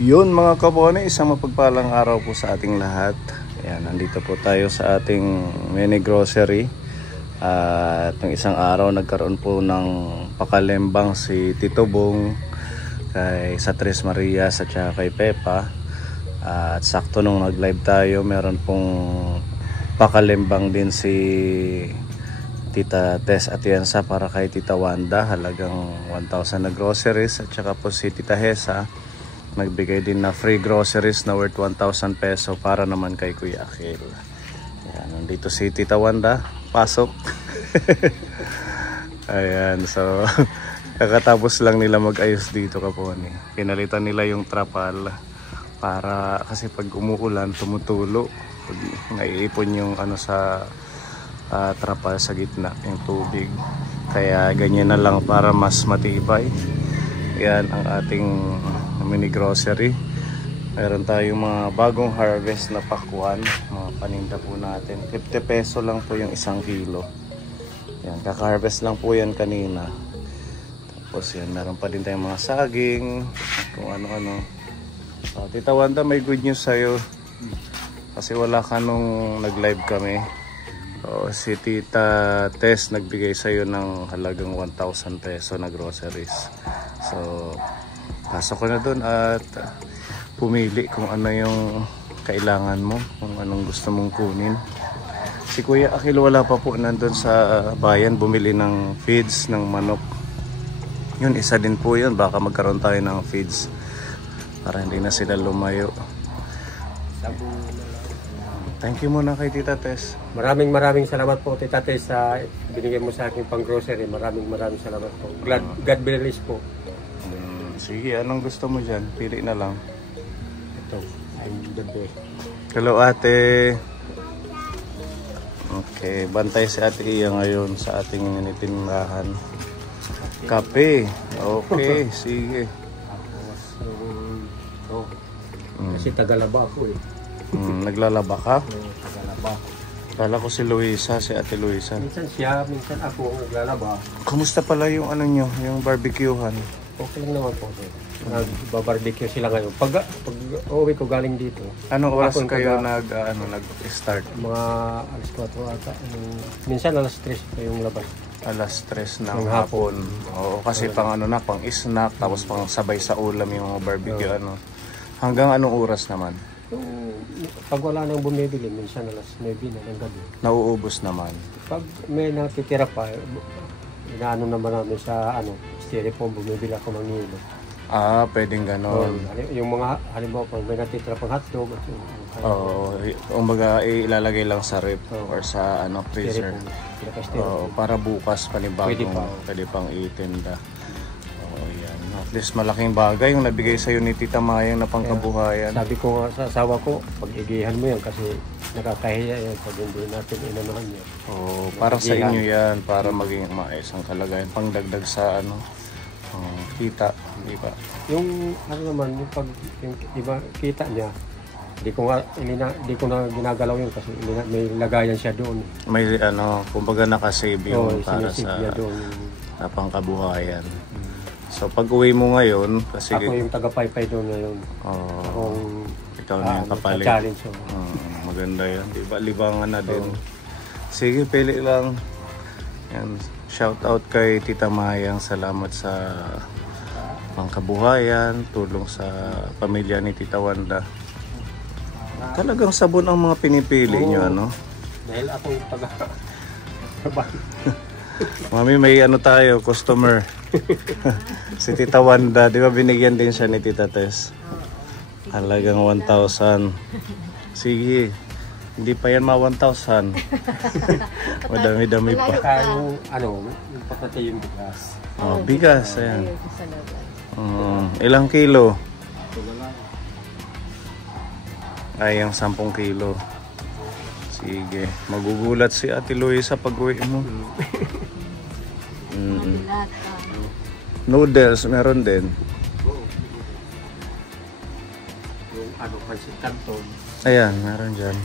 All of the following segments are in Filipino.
Yun mga kabone, isang mapagpalang araw po sa ating lahat. Ayan, nandito po tayo sa ating mini grocery. At ng isang araw nagkaroon po ng pakalembang si Tito Bong kay sa Tres Marias at saka kay Pepa. At sakto nung nag live tayo, meron pong pakalembang din si Tita Tess Atienza para kay Tita Wanda, halagang 1,000 na groceries. At saka po si Tita Hesa nagbigay din na free groceries na worth 1,000 peso para naman kay Kuya Akil. Ayan, nandito si Tita Wanda, pasok. Ayan, so kakatapos lang nila mag-ayos dito kaponi. Pinalitan nila yung trapal para kasi pag umuulan tumutulo, pag naiipon yung ano sa trapal sa gitna yung tubig, kaya ganyan na lang para mas matibay. Yan ang ating mini grocery. Meron tayong mga bagong harvest na pakwan, mga paninda po natin. 50 peso lang po yung 1 kilo. Yan, kaka-harvest lang po yan kanina. Tapos yan, meron pa din tayong mga saging, kung ano-ano. So, Tita Wanda, may good news sa'yo. Kasi wala ka nung nag-live kami. So, si Tita Tess nagbigay sa'yo ng halagang 1,000 peso na groceries. So, pasok ko na dun at pumili kung ano yung kailangan mo, kung anong gusto mong kunin. Si Kuya Akil wala pa po nandun sa bayan bumili ng feeds ng manok. Yun, isa din po yun, baka magkaroon tayo ng feeds para hindi na sila lumayo. Thank you muna kay Tita Tess. Maraming salamat po Tita Tess sa binigay mo sa akin pang grocery. Maraming salamat po. God bless po. Sige, anong gusto mo dyan? Pili na lang. Ito, ay gabi. Hello ate. Okay, bantay si ate Iya ngayon sa ating tindahan. Kape. Okay, sige. Kasi tagalaba ako eh. Naglalaba ka? Tagalaba. Kala ko si Luisa, si ate Luisa. Minsan siya, minsan ako ang naglalaba. Kumusta pala yung ano nyo, yung barbecuehan? Okay lang naman po. Nagbabarbecue sila ngayon. Pag uwi ko galing dito. Anong oras kayo nag-start? Mga alas 4 ata. Minsan alas 3 pa yung labas. Alas 3 ng hapon. Oo, kasi pang ano na, pang snack, tapos pang sabay sa ulam yung barbecue. Ano. Hanggang anong oras naman? Pag wala nang bumibili, minsan alas 9 na ng gabi. Nauubos naman. Pag may natitira pa, inaano naman namin sa styrofoam, bumibili ako ng nilo. Ah, pwedeng ganon. Yung mga, halimbawa, pag may natitira pang hotdog. Oo, umbaga ilalagay lang sa rep or sa freezer. Oo, para bukas panibagong pwede pang itinda. Oo, yan. At least malaking bagay yung nabigay sa'yo ni Tita Mayang na pangkabuhayan. Sabi ko nga sa asawa ko, pag-igihan mo yan kasi nakakahiya yan pag hindi natin inanahan yan. Oo, para sa inyo yan, para maging maayos ang kalagayan, pangdagdag sa kita, di ba? Yung naman, yung iba kita niya, di ko na ginagalaw yun kasi may lagayan siya doon. May kumbaga nakasave yung para sa pangkabuhayan. So pag uwi mo ngayon, kasi ako yung taga-paypay doon ngayon. Ikaw na yung kapalit. Challenge. Maganda yan, di ba? Libangan na din. Sige, pili lang. Yan. Shout out kay Tita Mayang, salamat sa pangkabuhayan, tulong sa pamilya ni Tita Wanda. Talagang sabon ang mga pinipili nyo, ano? Dahil ako yung Mami, may tayo, customer. Si Tita Wanda, di ba binigyan din siya ni Tita Tess? Halagang 1,000. Sige. Hindi pa yan 1,000. Madami-dami pa. Yung papatay yung bigas. Bigas, ayan. Ilang kilo? Ay, yung 10 kilo. Sige. Magugulat si Ate Luisa pag uwi mo. Noodles, meron din. Yung pancit canton. Ayan, meron dyan.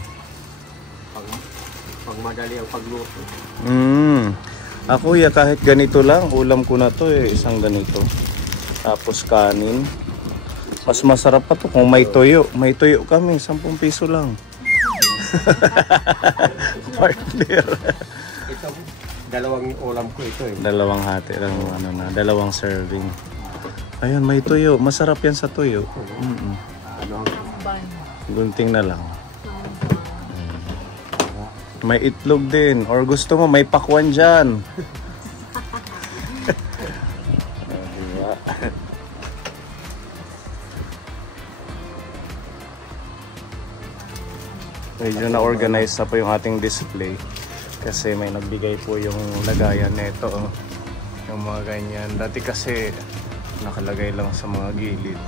Pang madali ang pagluto. Ako kahit ganito lang, ulam ko na to isang ganito. Tapos kanin. Mas masarap pa to kung may toyo. May toyo kami, 10 piso lang. Partner. Ito, dalawang ulam ko ito eh. Dalawang hati lang, ano na, dalawang serving. Ayun, may tuyo. Masarap yan sa tuyo. Ano? Gunting na lang. May itlog din. Or gusto mo, may pakwan dyan. Diba? Medyo na-organize na po yung ating display. Kasi may nagbigay po yung lagayan nito. Yung mga ganyan. Dati kasi nakalagay lang sa mga gilid.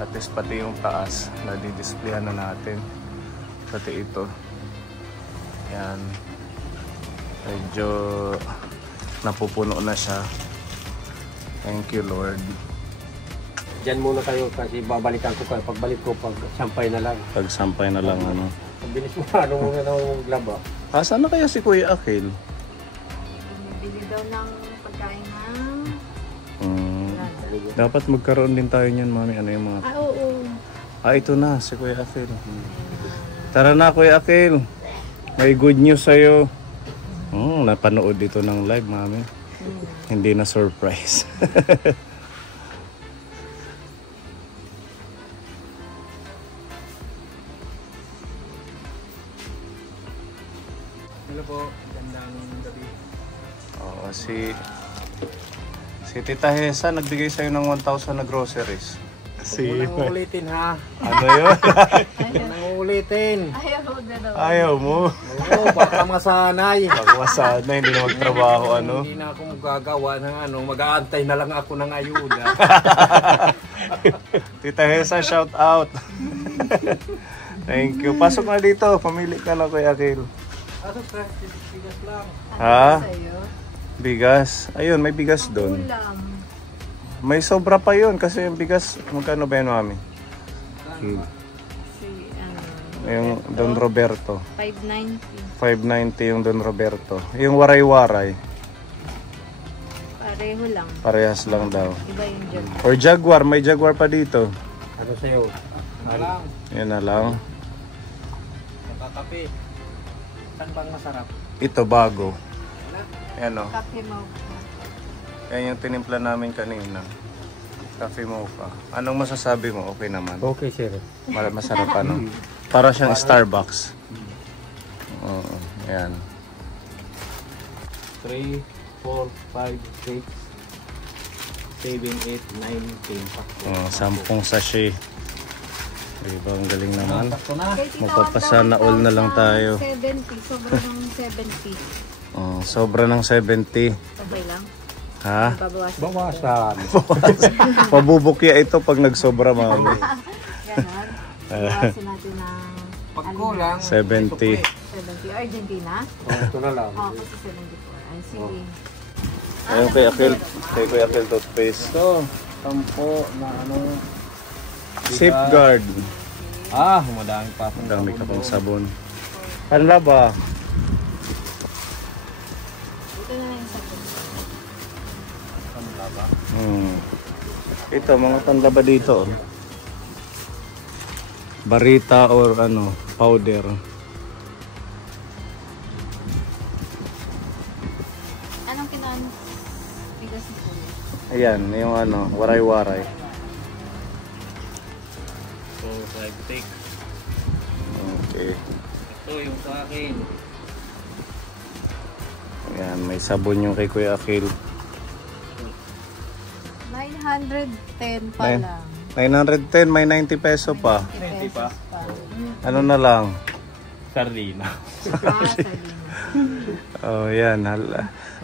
At least pati yung taas, nadi-displayan na natin. Pati ito. Yan. Medyo napupuno na siya. Thank you, Lord. Diyan muna kayo kasi babalikan ko kayo. Pagbalik ko, pag sampay na lang. Pagsampay na lang, ano. Ang bilis mo, ano muna na maglaba. Saan na kaya si Kuya Akil? Bumibili daw ng pagkain na. Dapat magkaroon din tayo niyan, Mami. Ano yung mga... Oo. Ito na, si Kuya Akil. Tara na, Kuya Akil. May good news sa'yo. Napanood dito ng live, Mami. Hindi na surprise. Hello po, gandang gabi. Oo, si Tita Hesa nagbigay sa'yo ng 1,000 na groceries. Huwag mo nang ulitin ha. Ano yun? Huwag mo nang ulitin. Ayaw mo. Oo, baka masanay. Baka masana, hindi na magtrabaho, ano? Hindi na ako magagawa ng ano, mag-aantay na lang ako ng ayuda. Tita Hesa, shout out. Thank you. Pasok na dito, pamili ka na, Kuya Akil. Aso, bigas lang. Ha? Bigas. Ayun, may bigas doon. May sobra pa yun kasi yung bigas, magkano ba yun, Mami? Yung Don Roberto. 590. 590 yung Don Roberto. Yung waray-waray. Pareho lang. Parehas lang daw. Iba yung job. Or Jaguar, may Jaguar pa dito. Ano sa'yo? Ano lang? Yan na lang. Nakakape. Saan bang masarap? Ito bago. Yan o. Kape mo. Yan yung tinimpla namin kanina. Cafe mocha. Anong masasabi mo? Okay naman. Okay, sir. Masarap ano? Para siyang Starbucks. Oo. Yan. 3, 4, 5, 6, 7, 8, 9, 10. 10 sachet. Diba? Ang galing naman. Sakto na. Magpapasana all na lang tayo. 70. Sobrang 70. Sobra ng 70. Sabay lang. Ha? Babawasan. Bawasan. Pabubukya ito pag nagsobra, Mami. Ganon. Bawasan natin ng Pagkulang. 70. 70. Argentina? Ito na lang. Oo, kasi 74. Ay, sige. Ayun kay Akil. Kay Kuya Akil toothpaste. Ito. Tampo na ano. Safeguard. Madami pa. Ang dami ka pang sabon. Ano ba? Ito na yung sabon. Ito, mga tanlaba dito. Barita or ano, powder. Anong kinaan? Bigas ni Kuya. Ayan, yung ano, waray-waray. So, 5 take. Okay. Ito yung sa akin. Ayan, may sabon yung kay Kuya Akil. 910 pa lang. 910, may 90 peso pa. 90 pa? Ano na lang? Sardina. Oh, yan.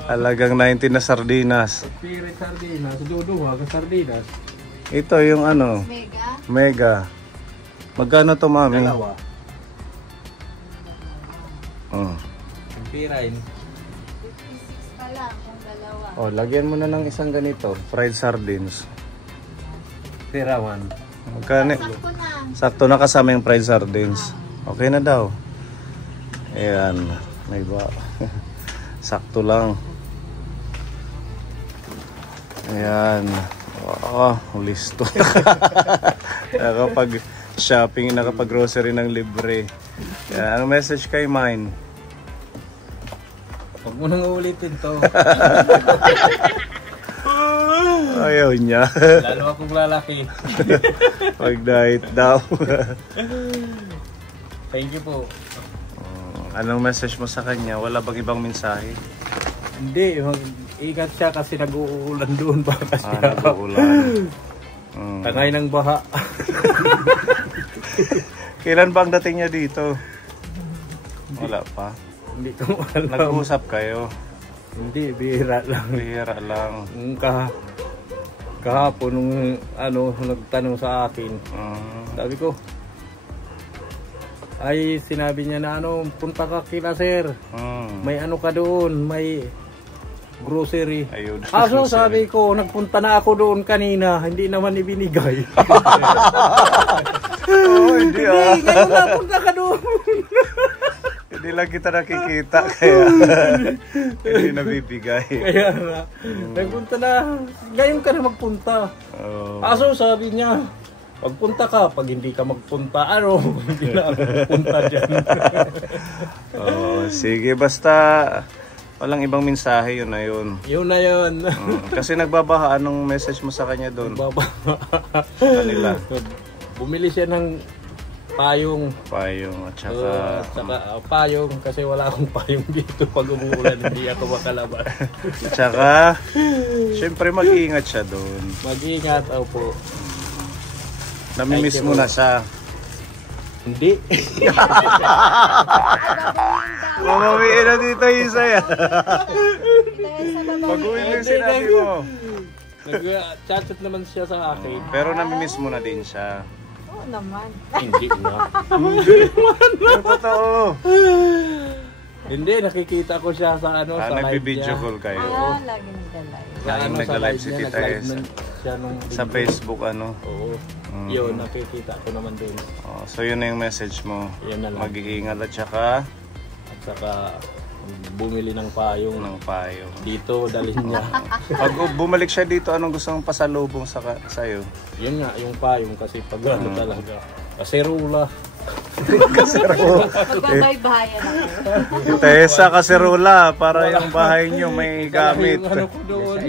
Halagang 90 na sardinas. Spirit sardinas. Duduha ka sardinas. Ito yung ano, Mega? mega. Magkano to, Mami? Dalawa. Oh. Pirain. 56 pa lang kung dalawa. Oh, lagyan mo na ng isang ganito, fried sardines. Pirawan. Magkano? Sakto na. Sakto na kasama yung fried sardines. Okay na daw. Ayan, may ba. Sakto lang. Ayan. Listo. Nakapag shopping, nakapag grocery ng libre. Yan, anong message kay Mine? Huwag mo nang uulitin to. Ayaw niya. Lalo akong lalaki. Pag-diet daw. Thank you po. Anong message mo sa kanya? Wala bang ibang mensahe? Hindi, ingat siya kasi nag-uulan doon pa kasi nag-uulan. Tangay ng baha. Kailan ba ang dating niya dito? Wala pa. Hindi ko alam. Nag-uusap kayo? Hindi, bihira lang. Bihira lang. Kahapon nung nagtanong sa akin, sabi ko, ay sinabi niya na punta ka kila sir. May ka doon, may grocery. Ayun, so sabi ko, nagpunta na ako doon kanina, hindi naman ibinigay. Hindi ngayon napunta ka doon. Hindi lang kita nakikita kaya hindi nabibigay. Kaya nagpunta na, ngayon ka na magpunta. So sabi niya, pagpunta ka, pag hindi ka magpunta, hindi na ako magpunta dyan. Sige, basta walang ibang mensahe, yun na yun. Yun na yun. Kasi nagbabaha, anong message mo sa kanya doon? Kanila. Bumili siya ng payong. Payong at saka... payong kasi wala akong payong dito pag umuulan, hindi ako makalabas. At saka, syempre mag-iingat siya doon. Mag-iingat, opo. Namimiss mo na siya. Hindi. Mamawiin na dito isa yan. Mag-uwi na yung sinabi mo. Nag-chat naman siya sa akin. Pero namimiss mo na din siya. Oo naman. Hindi na. Yung totoo. Hindi, nakikita ko siya sa sa live niya. Nagbi-video call kayo. Lagi nagda-live. Laging nagda-live si Tita S. Sa Facebook, Oo. Yun, nakikita ko naman din. So yun na yung message mo. Yan na lang. Mag-iingat at saka bumili ng payong. Dito, dalhin niya. Pag bumalik siya dito, anong gusto mong pasalubong sa'yo? Yun nga, yung payong kasi pag talaga. Kaserula. Magbabahay-bahayan ako. Tita Esa, kaserula para yung bahay nyo may gamit. Yung ko doon,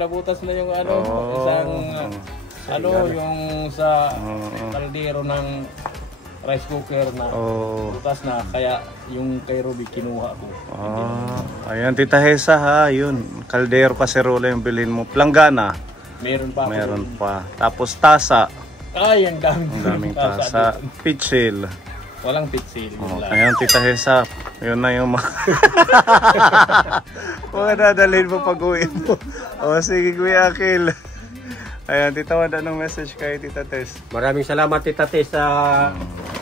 nabutas na yung yung sa kaldero ng rice cooker na butas na, kaya yung kay Ruby kinuha ko. Ayan, Tita Esa ha, yun. Kaldero, kaserula yung bilhin mo. Planggana? Meron pa. Meron pa. Tapos tasa. Ay, ang daming tasa. Pitsil. Walang pitsil. Ayan, Tita Esa. Yun na yung mga dadalhin mo pag-uwi mo. Sige, Kuya Akil. Ayan, Tita Wanda, anong message kay Tita Tess? Maraming salamat, Tita Tess, sa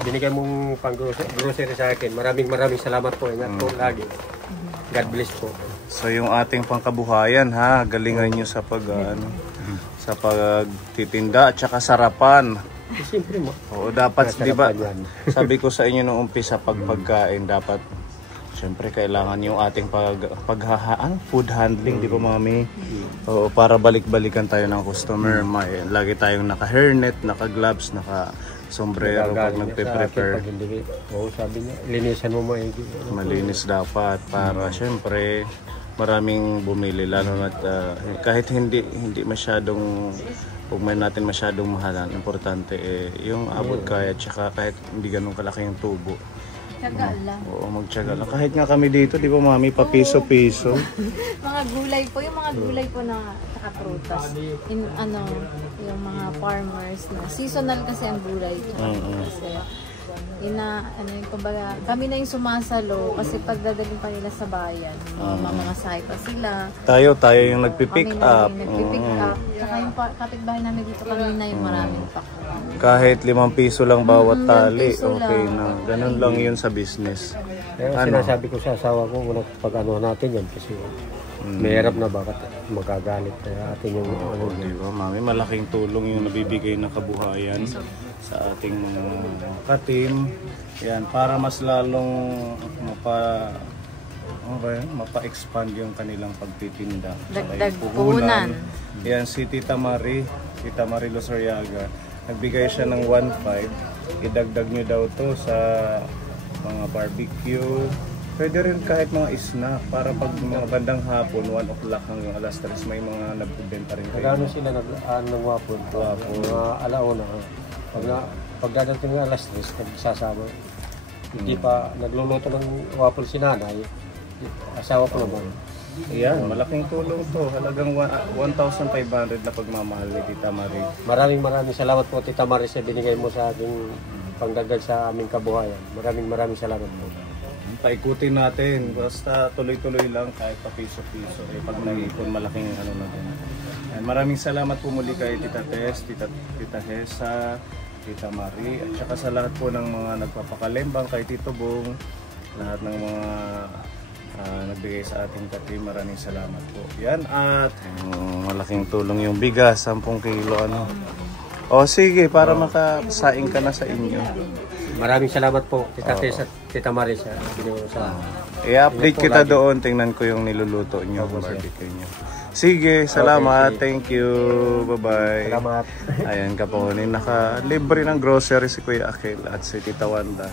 binigay mong pang-grocery sa akin. Maraming salamat po. Ingat po lagi. God bless po. So yung ating pangkabuhayan ha, galingan nyo sa sa pagtitinda at saka sarapan. Siyempre mo. Oo, dapat, di ba, sabi ko sa inyo nung umpisa pagkain, dapat siyempre kailangan yung ating food handling, di ba mami? Oo, para balik-balikan tayo ng customer. Lagi tayong naka-hairnet, naka-gloves, naka-sombrero pag nagpe-prepare. Sabi niya, linisan mo maigi. Malinis dapat para siyempre maraming bumili, lalo na kahit hindi masyadong, huwag man natin masyadong mahalan, importante yung abot kaya, tsaka kahit hindi ganun kalaki yung tubo. Tiyaga lang. Oo, magtiyaga lang. Kahit nga kami dito, di ba mami, pa piso-piso. Mga gulay po, yung mga gulay po na saka prutas. Yung mga farmers na seasonal kasi ang gulay. Kaya kumbaga, kami na yung sumasalo kasi pagdadaling pa nila sa bayan, mamamasay pa sila. Tayo yung nagpipick up. Nagpipick up. Saka yung kapitbahay namin dito, kami na yung maraming pakuha. Kahit 5 piso lang bawat tali, okay na. Ganun lang yun sa business. Kaya sinasabi ko sa asawa ko, pag-ano natin yan kasi mahirap na bakit magagalit kaya atin yung diba, mami, malaking tulong yung nabibigay na kabuhayan sa ating mga ka-team. Yan, para mas lalong Okay, mapa-expand yung kanilang pagtitinda. Dagdag Tsaka yung puhunan. Yan si Tita Marie Losariaga. Nagbigay siya ng 1.5. Idagdag nyo daw to sa mga barbecue. Pwede rin kahit mga snack para pag mga bandang hapon, 1 o'clock hanggang alas 3, may mga nagbibenta rin kayo. Nagano sila ng wapon. Mga alauna. Pag dadating ng alas 3, nagsasama. Hindi pa nagluluto ng wapon si nanay. Asawa ko naman. Ayan, malaking tulong to. Halagang 1,500 na pagmamahal ni Tita Marie. Maraming salamat po Tita Marie sa binigay mo sa ating pangdagdag sa aming kabuhayan. Maraming salamat po. Paikutin natin. Basta tuloy-tuloy lang kahit pa piso-piso. Eh, pag nag-ipon, malaking ano na din. Ayan, maraming salamat po muli kay Tita Tess, Tita Hesa, Tita Marie, at saka sa lahat po ng mga nagpapakalembang kay Tito Bong, lahat ng mga nagbigay sa ating team, maraming salamat po. Yan, at malaking tulong yung bigas, 10 kilo ano. O sige, para makasaing ka na sa inyo. Maraming salamat po Tita Tess at Tita Marie sa binigay sa I-update kita doon, tingnan ko yung niluluto nyo, barbecue nyo. Sige, salamat, thank you, bye-bye. Salamat. Ayan ka po, naka-libre ng grocery si Kuya Akil at si Tita Wanda.